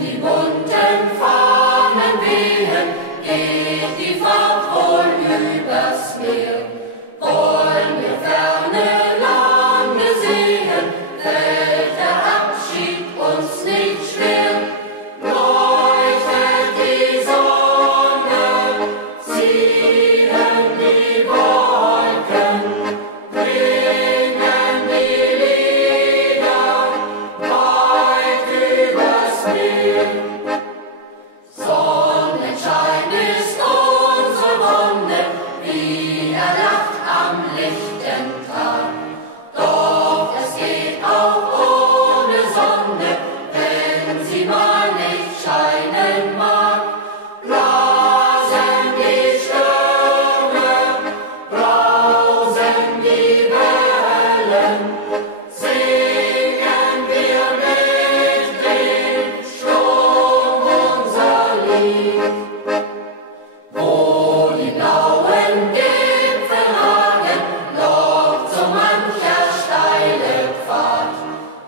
die bunten Fahnen wehen, geht die Fahrt wohl übers Meer. Wollen wir ferne Lande sehen, fällt der Abschied uns nicht schwer. Leuchtet die Sonne, ziehen die Wolken, klingen die Lieder weit übers Meer. Sonnenschein ist unsere Wonne, wie er lacht am lichten Tag. Doch es geht auch ohne Sonne, wenn sie mal nicht scheinen mag. Blasen die Stürme, brausen die Wellen, singen wir mit dem Sturm unser Lied. Wo die blauen Gipfel ragen, lockt so mancher steile Pfad.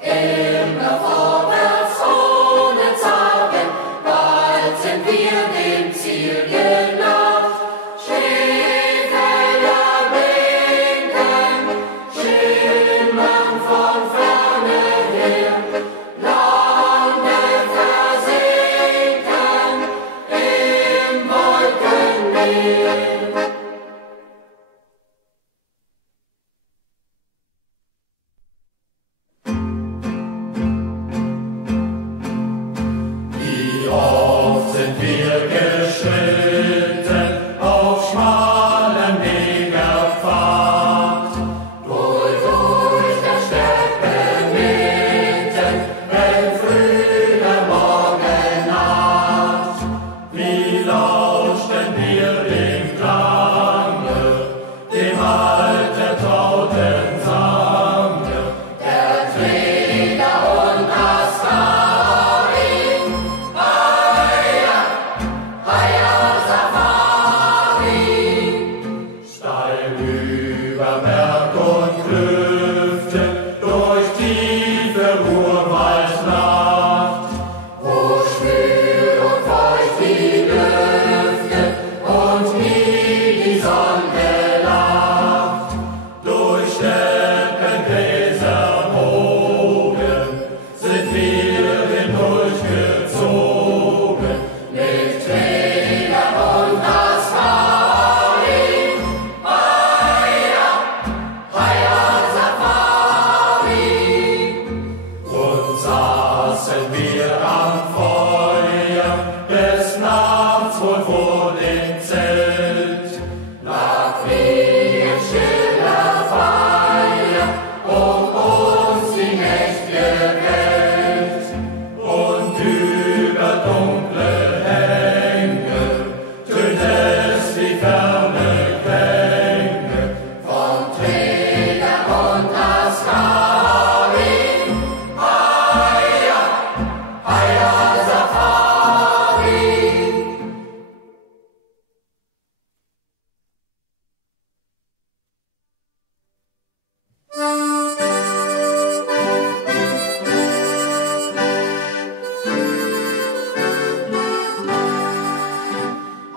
Immer vorwärts ohne Zagen, bald sind wir dem Ziel gelangt. Schneefelder blinken, schimmern von ferne her, Lande versinken im Wolkenmeer. Wie oft sind wir geschritten auf schmalem Pfad, durch der Steppe mitten, wenn früh der Morgen naht. Wie lauschten wir dem Klange, dem altertrauten Sange, der Träger und das Fahren. Heia Safari! Steil über Berg und Klüfte, durch tiefe Urwaldnacht, wo schwül und feucht die Lüfte und nie die Sonne lacht. Durch Steppengräser Bogen sind wir hindurchgezogen, mit Träger und das Fahren. Heia Safari! Und saßen wir am Feuer des Nachts wohl vor dem Zelt, lag wie in stiller Feier uns die nächtliche Welt. Und über dunkle Hänge tönt es wie ferne Klänge von Träger und das Fahren. Heia Safari!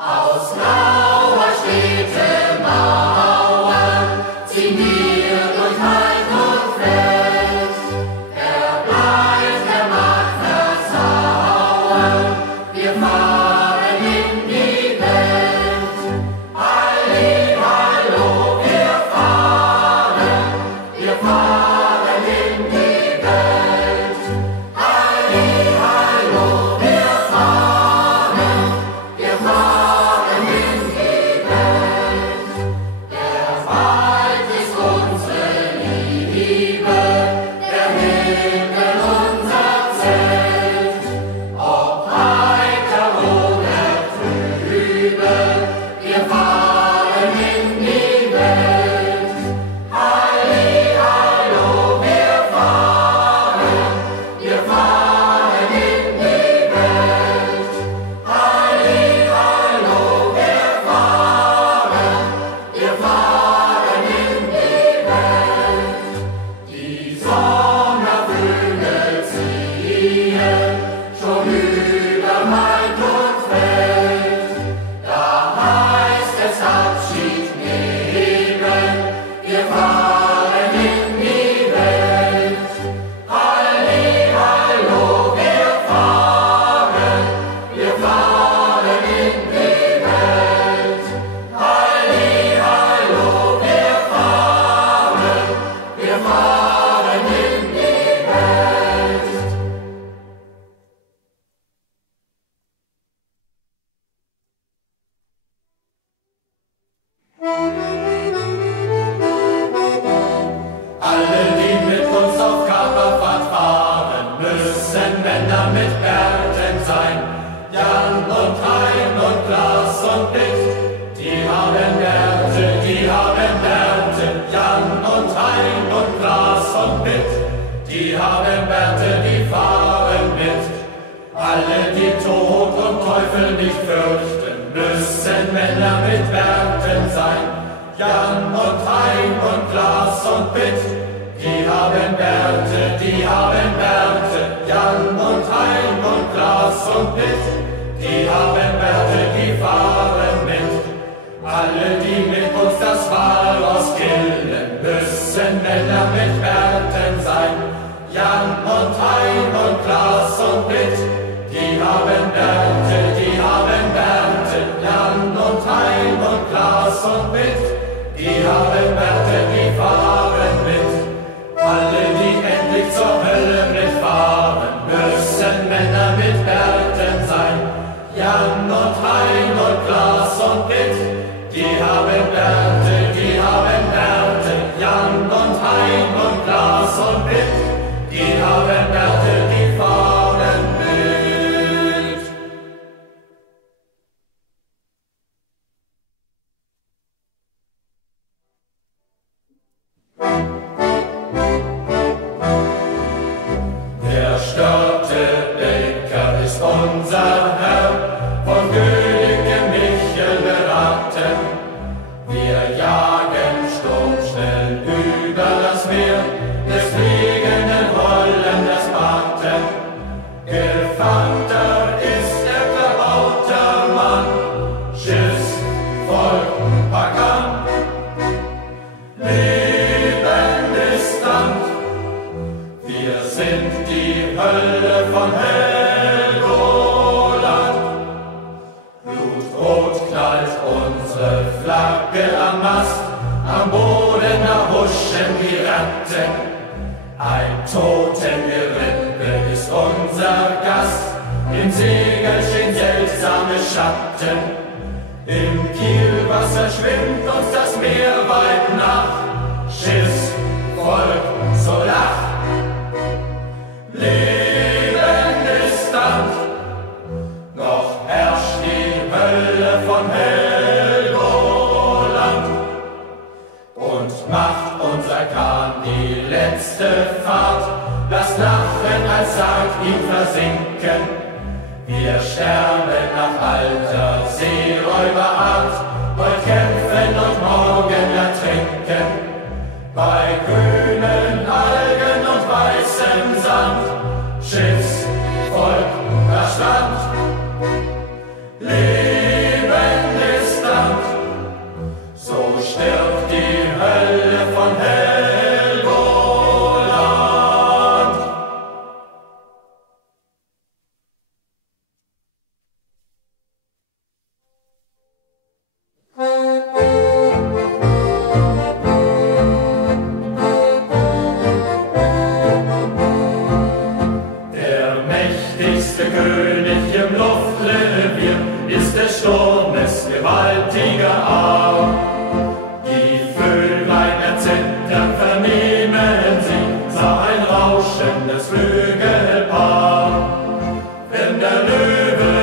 Aus grauer Städte Mauern ziehen wir durch Wald und Feld. Wer bleibt, der mag versauern. Wir fahren in die Welt. Alle, hallo, wir fahren in die Welt. Alle, hallo, wir fahren in die Welt. Der Wald ist unsere Liebe, der Himmel unser Zelt. Ob heiter oder trübe, wir fahren in die Welt. Alle, hallo, wir fahren in die Welt. Alle, hallo, wir fahren in die Welt. Die Sommervögel ziehen schon über sein. Jan und Hein und Glas und Licht, die haben Bärte, die haben Bärte. Jan und Hein und Glas und Licht, die haben Bärte, die fahren mit. Alle, die Tod und Teufel nicht fürchten, müssen Männer mit Bärten sein. Jan und Hein und Glas und Licht, die haben Bärte, die haben Bärte. Jan und Hein und Glas und Licht, die haben Bärte, die fahren mit. Alle, die mit uns das Walross killen, müssen Männer mit Bärten sein. Jan und Hein und Glas und Licht, die haben Bärte, die haben Bärte. Jan und Hein und Glas und Licht, die haben Bärte, die fahren mit. Alle, die endlich zur Hölle mitfahren, müssen Männer mit Bärten sein. Jan und Hein und Glas und Licht, die haben Bärte, die haben Bärte. Jan und Hein und Glas und Licht, die haben Bärte, die fahren mit. Der Störtebecker ist unser Herr, von König beraten. Wir jagen sturmschnell über das Meer, des fliegenden Holländers Paten. Gefangter ist der klabauter Mann, Schiss, Volk, Packern. Leben ist Land, wir sind die Hölle von Helgoland. Blutrot knallt unsere Flagge am Mast, am Boden erhuschen die Ratten. Ein Totengerippe ist unser Gast, im Segel stehen seltsame Schatten. Im Kielwasser schwimmt uns das Meer weit nach, Schiss, Volk, so lach. Leben ist Land, noch herrscht die Hölle von Helgoland. Und macht unser Kahn die letzte Fahrt, lasst lachen, als sagt ihm versinken. Wir sterben nach alter Seeräuberart, heute kämpfen und morgen ertrinken. Bei grünen Algen und weißem Sand, Schiffs, Volk, das Strand. Leben ist Land, so stirbt die Hölle von Helgoland. Der mächtigste König im Luftrevier ist des Sturmes gewaltiger Arm. Die Vöglein erzittern, vernehmen sie, sah ein rauschendes Flügelpaar. Wenn der Löwe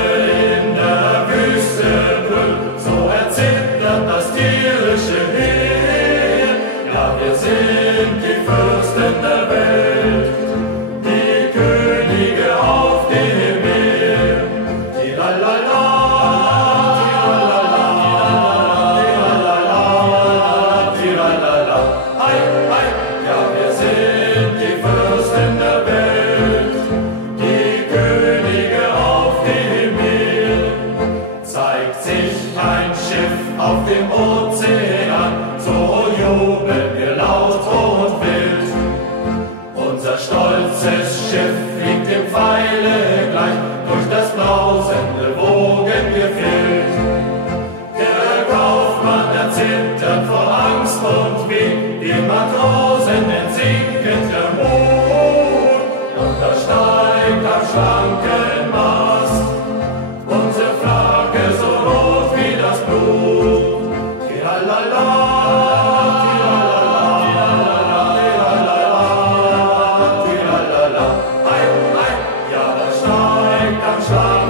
in der Wüste brüllt, so erzittert das tierische Heer. Ja, wir sind die Fürsten der Welt, die Könige auf dem Meer. Die la la la, die la la la, die la la la, hei, hei. Ja, wir sind die Fürsten der Welt, die Könige auf dem Meer. Zeigt sich ein Schiff auf dem Ozean, so jubeln wir laut und wild. Unser stolzes Schiff fliegt dem Pfeile gleich, durch das brausende Wogengefild. Der Kaufmann erzittert vor Angst und Weh, den Matrosen entsinket der Mut. Und da steigt am schlanken Mast unsere Flagge so rot wie das Blut. Tiralala, tiralala, tiralala, tiralala, hei, hei. Ja, da steigt am schlanken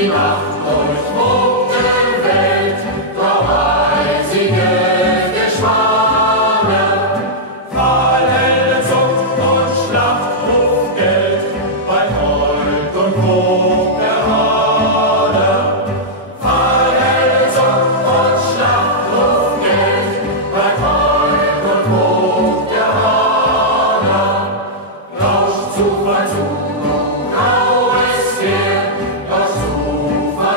die Nacht durchwogte Welt, grau-eisige Geschwader. Fahnenhelle zuckt und Schlachtruf gellt, bei Volk und Hoch der Hader. Fahnenhelle zuckt und Schlachtruf gellt, bei Volk und Hoch der Hader. Rauscht Zufall zu, graues Heer, rauscht Zufall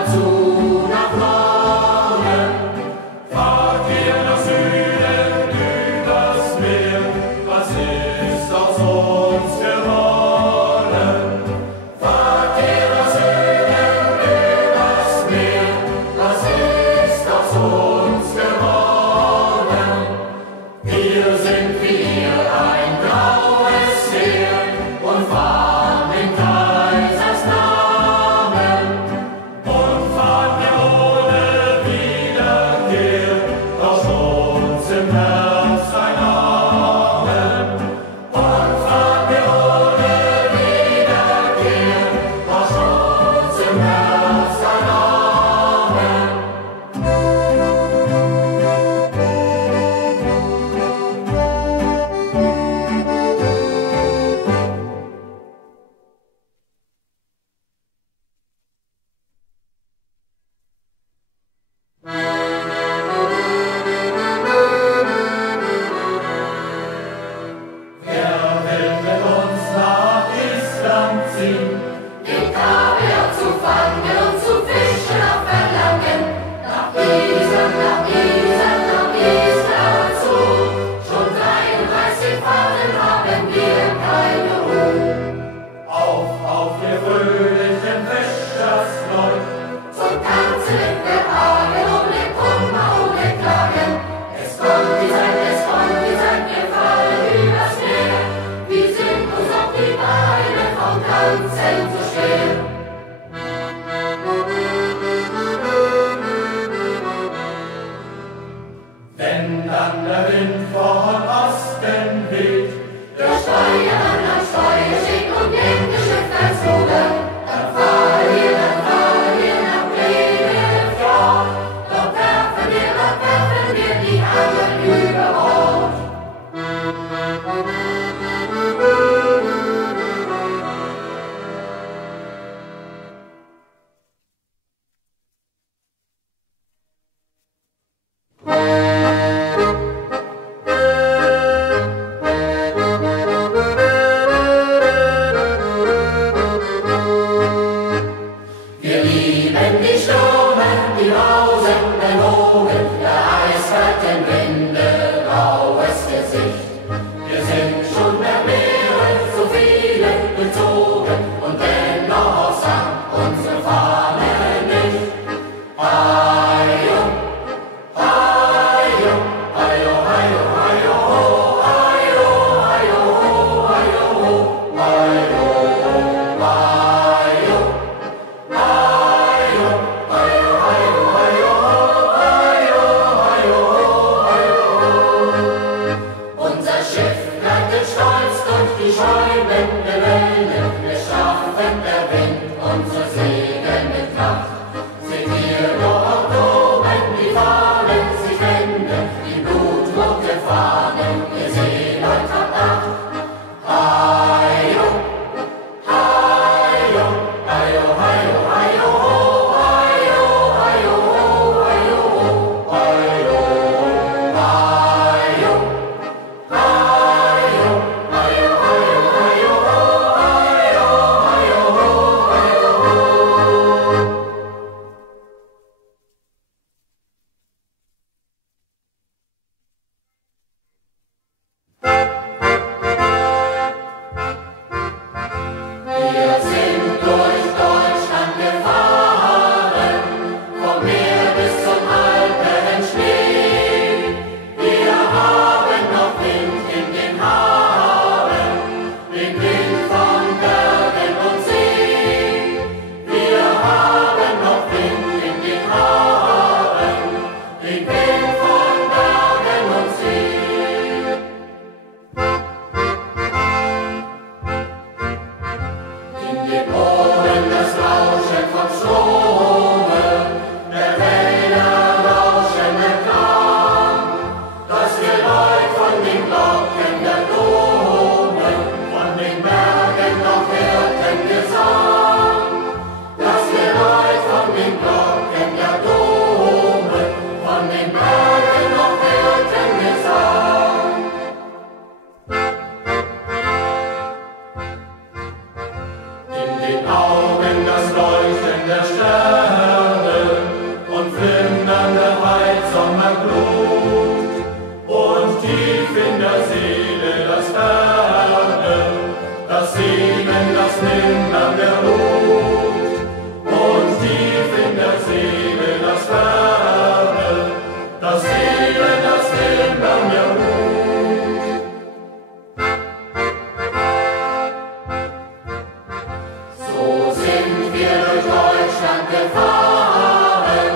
Deutschland gefahren,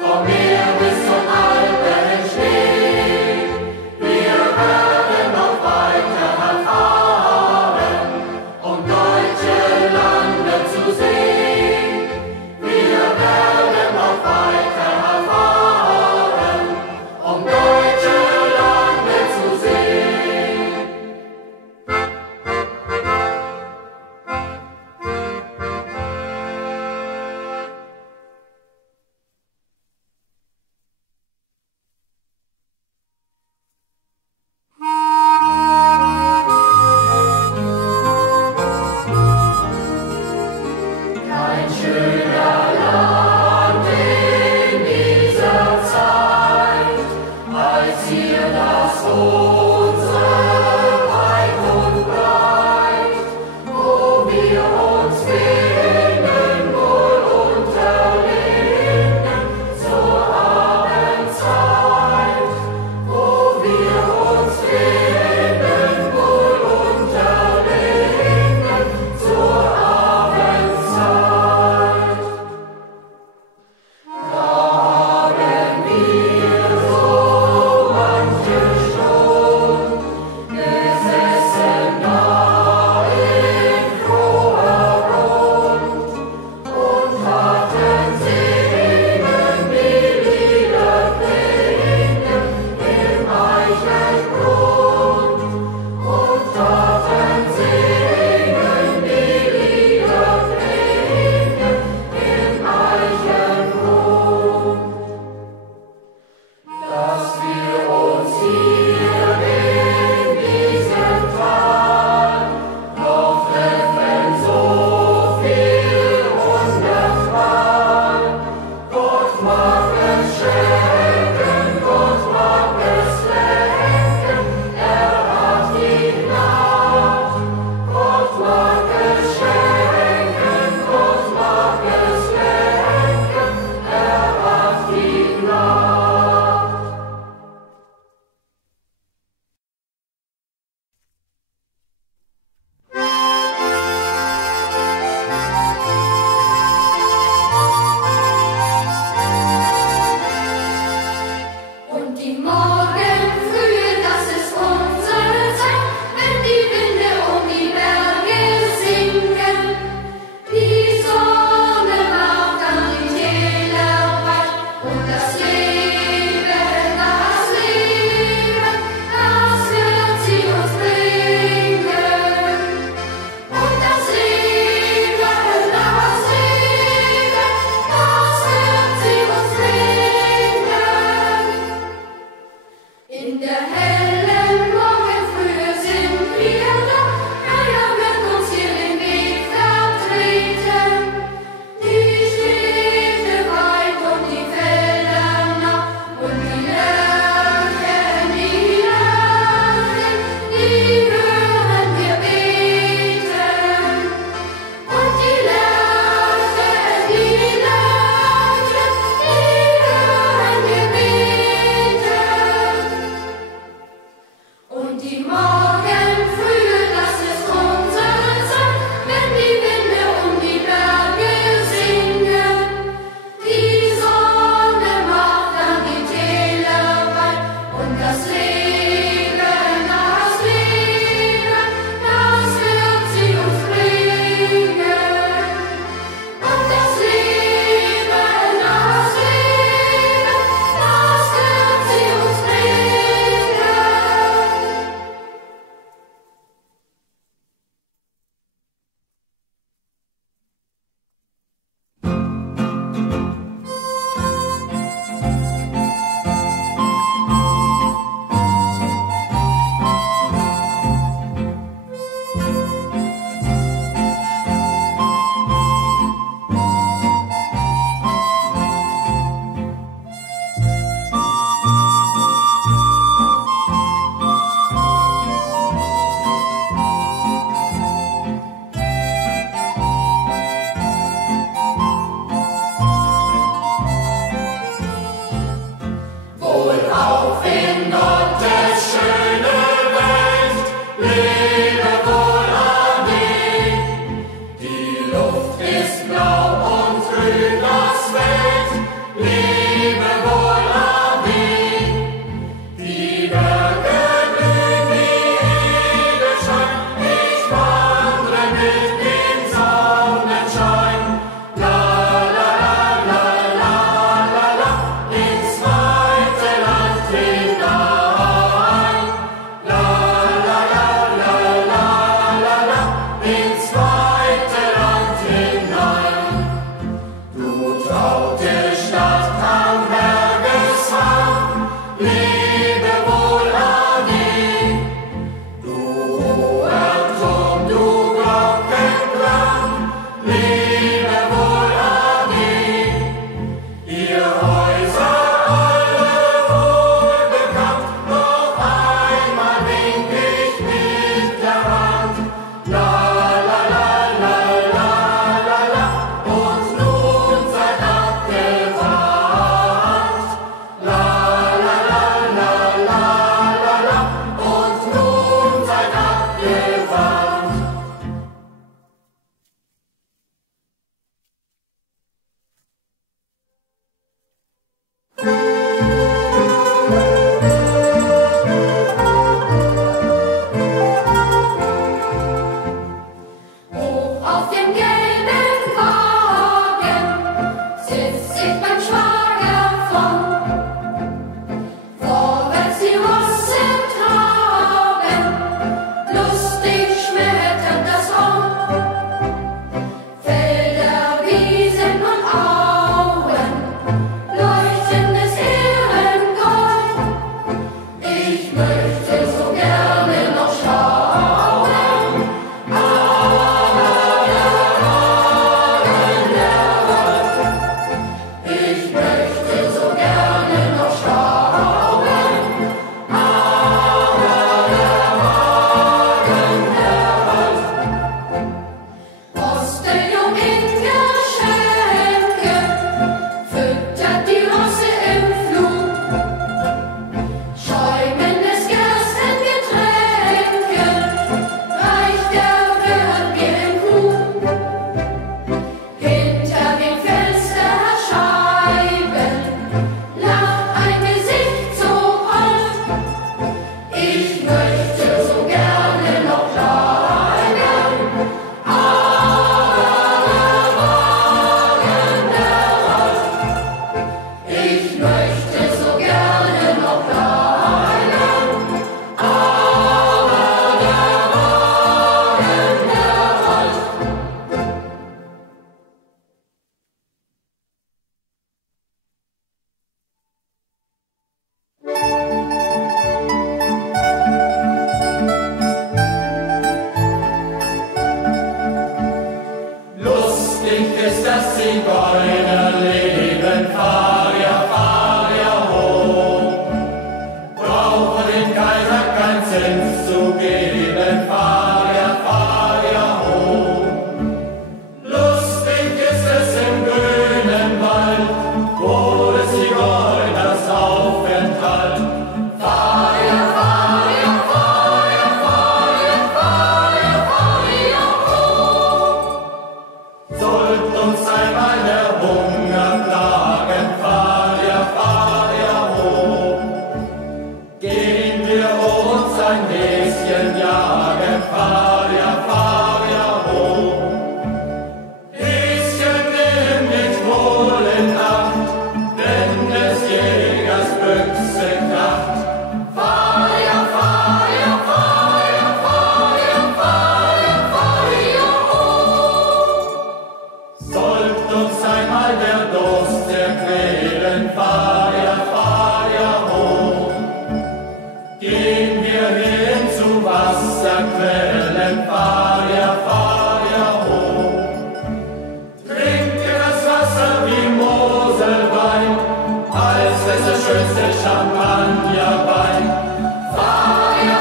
vom Meer bis zum Alpenschnee. Wir werden noch weiter fahren, um deutsche Lande zu sehen. Wir werden noch weiter fahren, um deutsche Lande zu sehen. Kein schöner Land in dieser Zeit, als hier das unsere weit und breit, wo wir uns finden, wohl unterlegen zur Abendzeit, wo wir uns finden, wohl unterlegen zur Abendzeit. Zigeuner leben, fahr ja hoch. Brauche dem Kaiser kein Zins zu geben, fahr ja hoch. Lustig ist es im grünen Wald, wo des Zigeuners Aufenthalt. Fahr ja hoch. Sollt uns einmal der Hunger plagen, fahr ja hoch. Gehen wir uns ein Häschen jagen, fahr ja hoch. Häschen gehen nicht wohl in Nacht, wenn des Jägers Büchse kracht. Fahr ja hoch. Sollt uns einmal der Durst erquälen, fahr ja hoch. Gehen wir hin zu Wasserquellen, fahr ja hoch. Trinke das Wasser wie Moselwein, als es das schönste Champagnerwein. Fahr ja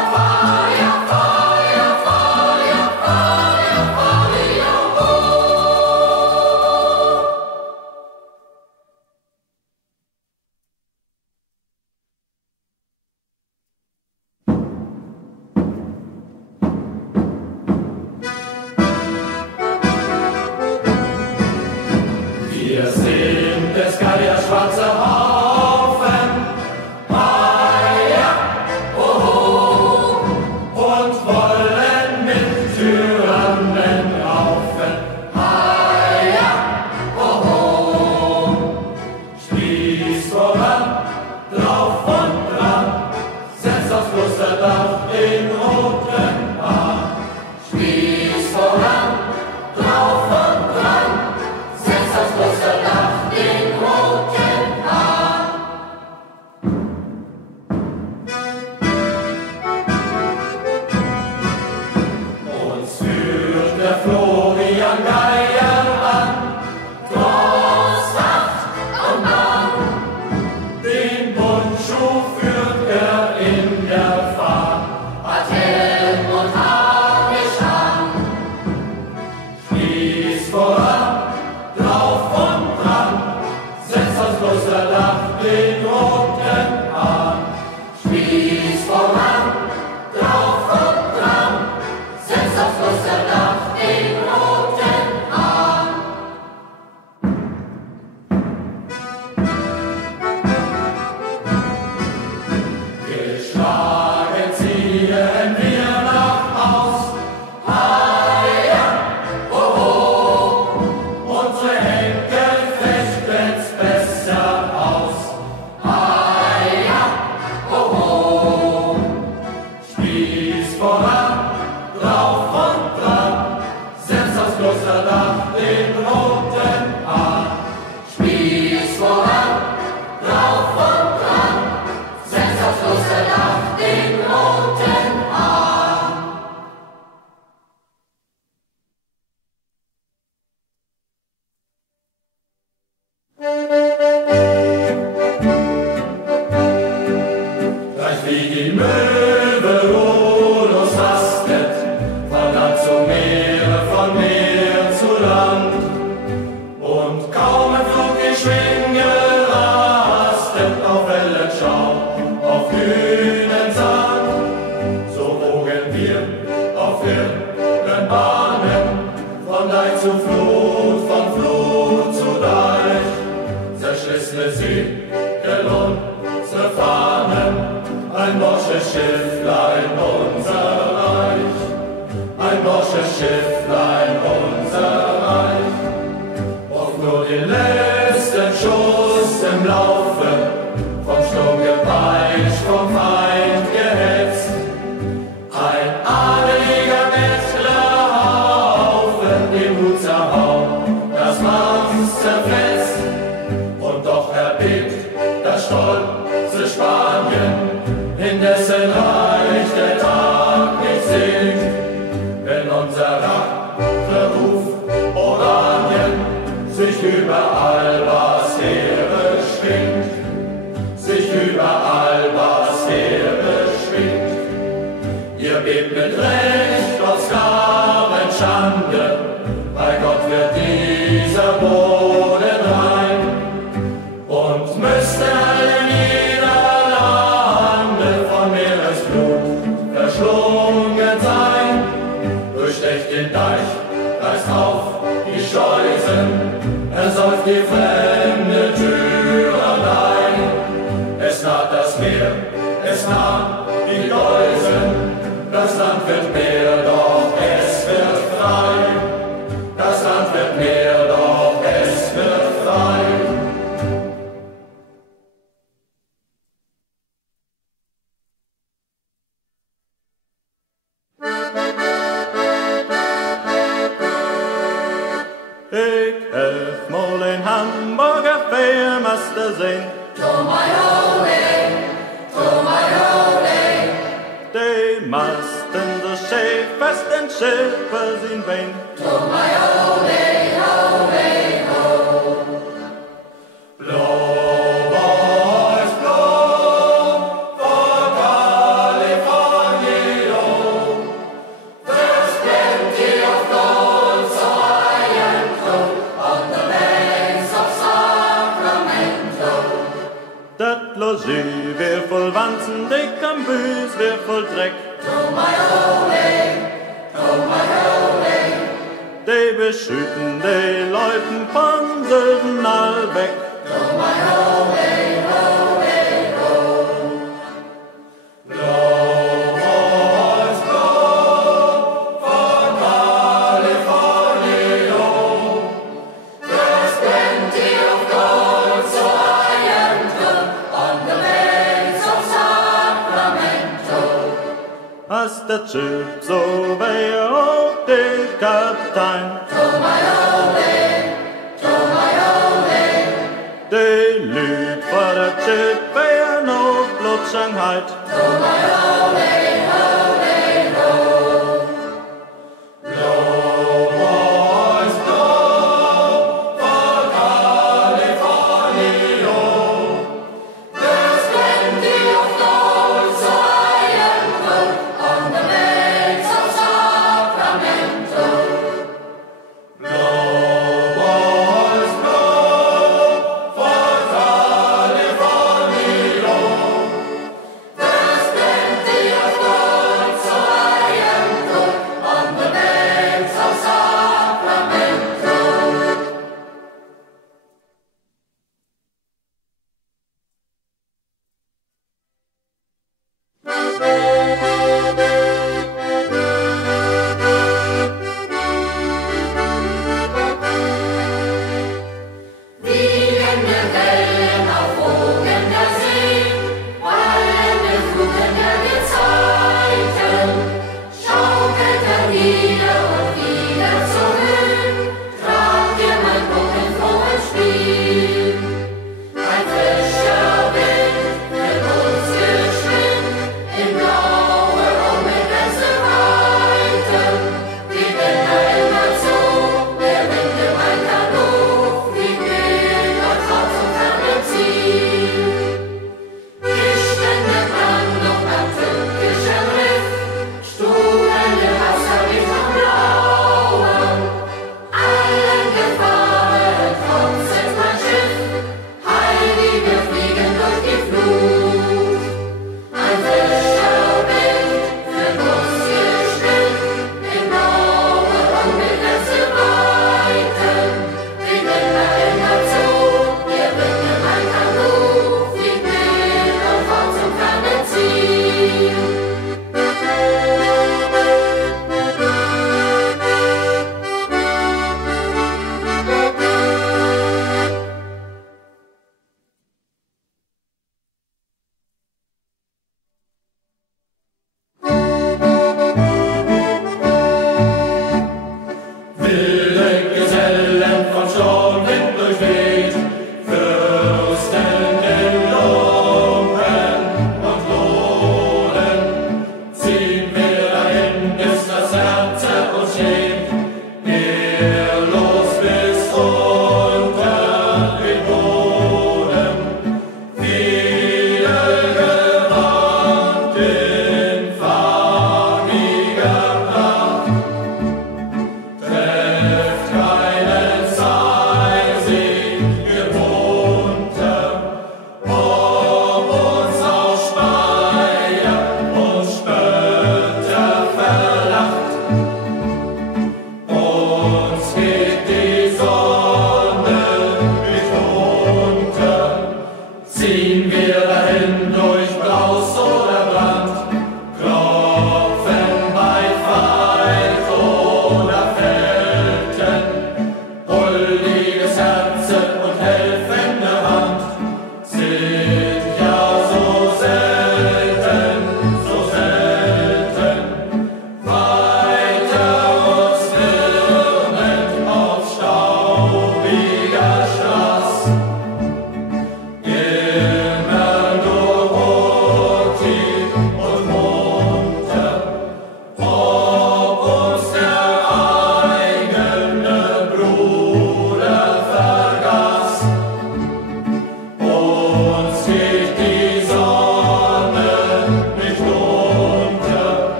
Wir sind des Geiers schwarze Haufen, Heia, oho, und wollen mit Tyrannen raufen, Heia, oho. Spieß voran, drauf und dran, setzt aufs Klosterdach den roten Hahn. Spieß voran, drauf und dran, setzt aufs Klosterdach den roten Hahn. Uns führt der Florian Geier an, trotz Nacht und Bang. Den Buntschuh führt in der Fahrt, hat Helm und Harnisch an. Schließ voran, drauf und dran, setzt aufs Klosterdach den roten Hahn. Schließ voran, drauf und dran, setzt aufs Klosterdach den roten Hahn. Geschlagen ziehen wir nach Haus, Heia, oho, unsere Henkel fechten's besser aus. Heia, oho, spieß voran, drauf und dran, setzt aufs Klosterdach den roten Hahn. Spieß voran, drauf und dran, setzt aufs Klosterdach den roten Hahn. Gleich wie die Möwe ruhelos hastet, von Land zu Meere, von Meer zu Land. Und kaum im Flug die Schwinge rastet, auf Wellenschau, auf grünen Sand. So wogen wir auf irren Bahnen, von Deich zu Flut, von Flut zu Deich. Zerschlissene Segel, unsere Fahnen, ein morsches Schifflein, unser Reich. Ein morsches Schifflein, unser Reich. Oft nur den letzten Schuss im Laufe, vom Sturm gepeitscht, vom Feind gehetzt. Ein adeliger Bettlerhaufen, den Hut zerhaut, das Manns zerfetzt. Und doch erbebt das stolze Spanien, in dessen Reich der Tag nicht singt. Wenn unser Rache ruft, Oranien, sich über überall was Heere schwingt, sich überall was Heere schwingt. Ihr bebt mit Recht auf Sklavenschande, bei Gott wird dieser Boden rein und müsste alle Niederlande von Meeresblut verschlungen sein. Durchstecht den Deich, reißt auf die Schleusen, ersäuft die fremde Tyrannei. Es naht das Meer, es naht die Geusen, das Land wird mehr, doch es wird frei. Das Land wird mehr, doch es wird frei. Ich helf mal den Hamborger Veermaster sehen. To my holy, to my holy. Die Masten so schäf fest den Schiffer sind Wenn. To my holy, holy, ho. Blow, boys, blow, for California. There's plenty of gold so high and low on the banks of Sacramento. Dat Logis wär voll Wanzen, dick am Büs wär voll Dreck. To my holy, to my holy. Die beschütten die Leuten von Sylven all weg. To my holy, holy, ho. Blow, boys, blow, for California. There's plenty of gold so high and low on the banks of Sacramento. Hast das Schiff so weh hoch den Kaptein. To my holy, to my holy. Die Lüd vor das Schiff wär noch Blutschangheit. To my holy, holy, ho. Blow, boys, blow, for California. There's plenty of gold so high and low on the banks of Sacramento. Blow, boys, blow, for California. There's plenty of gold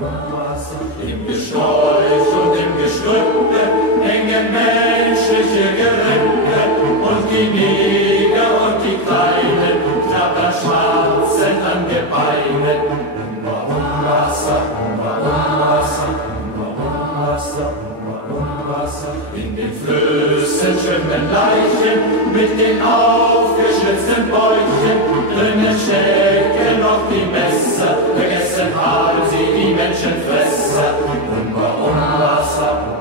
Im Gesträuch und im Gestrüppe hängen menschliche Gerippe und die Neger und die Kleinen knabbern schwarzend an Gebeinen. Wasser, Wasser. In den Flüssen schwimmen Leichen mit den aufgeschlitzten Bäuchen. Drinnen stecken noch die Messer, vergessen haben sie die Menschenfresser. Wasser.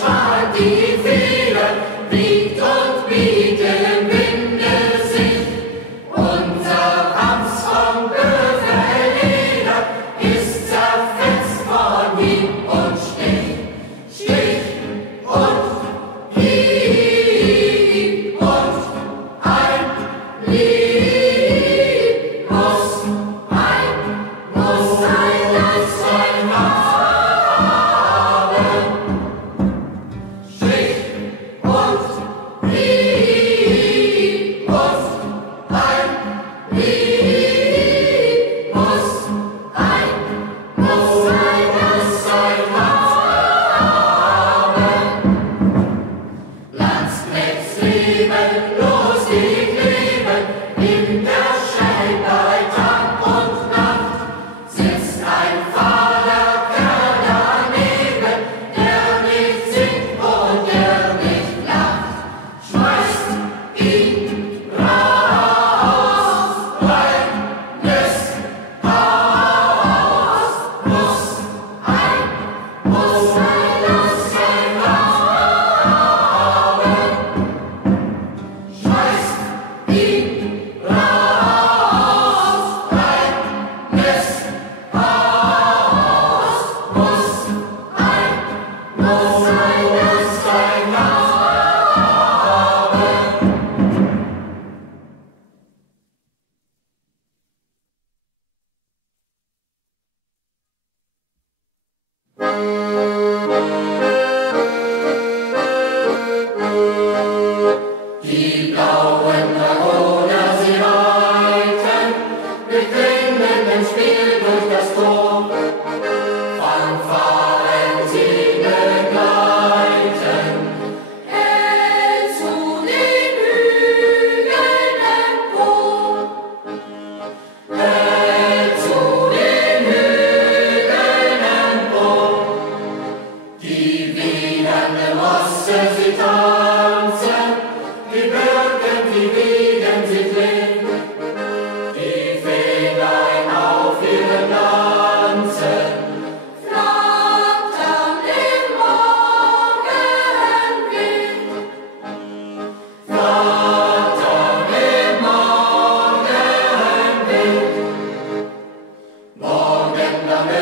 Schwall die Feder, biegt und biegt im Winde sich. Unser Wams vom Böfelleder ist zerfetzt von Hieb und Stich. Stich und Hieb und ein Lieb muss sein, das sein haben. Morgen